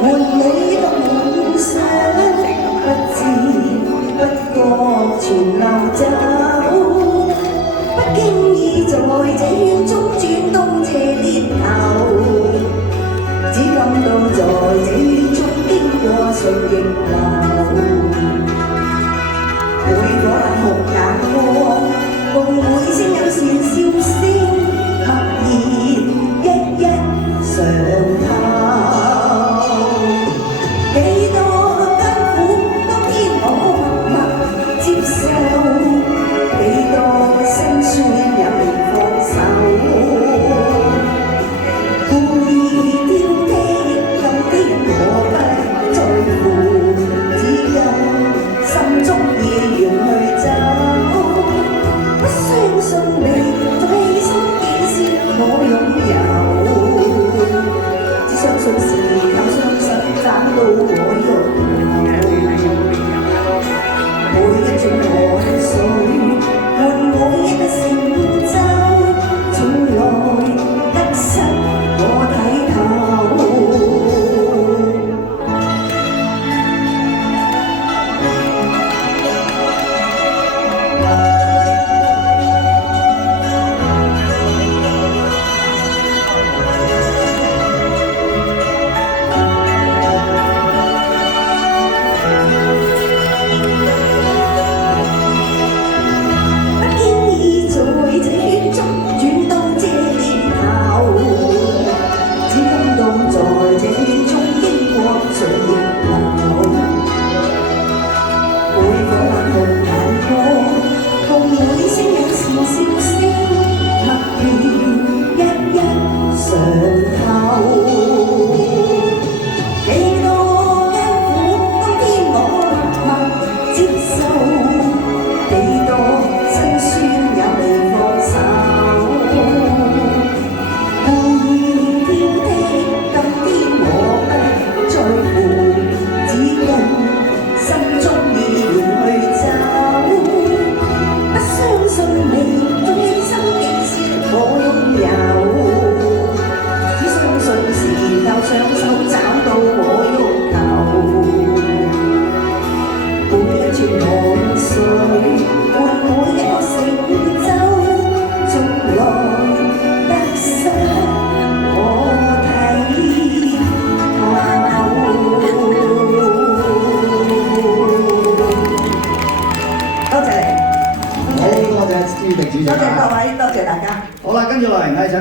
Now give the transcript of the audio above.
換你的夢想，不知不覺全流走，不經意在這圈中轉動這念頭，只感到在這圈中經過順逆流。每個冷酷眼光，共每聲友善笑聲，默然一一上頭。幾多艱苦，當天我默默接受；幾多辛酸也未放手。故意挑剔，今天我不在乎，只因心中已願去走。不相信你，在犧牲幾先我擁有，只相信時候雙手找到我擁有。每一轉汗水，換我一個成就，從來得失我睇透。多謝各位，多謝大家。好啦，跟住落嚟，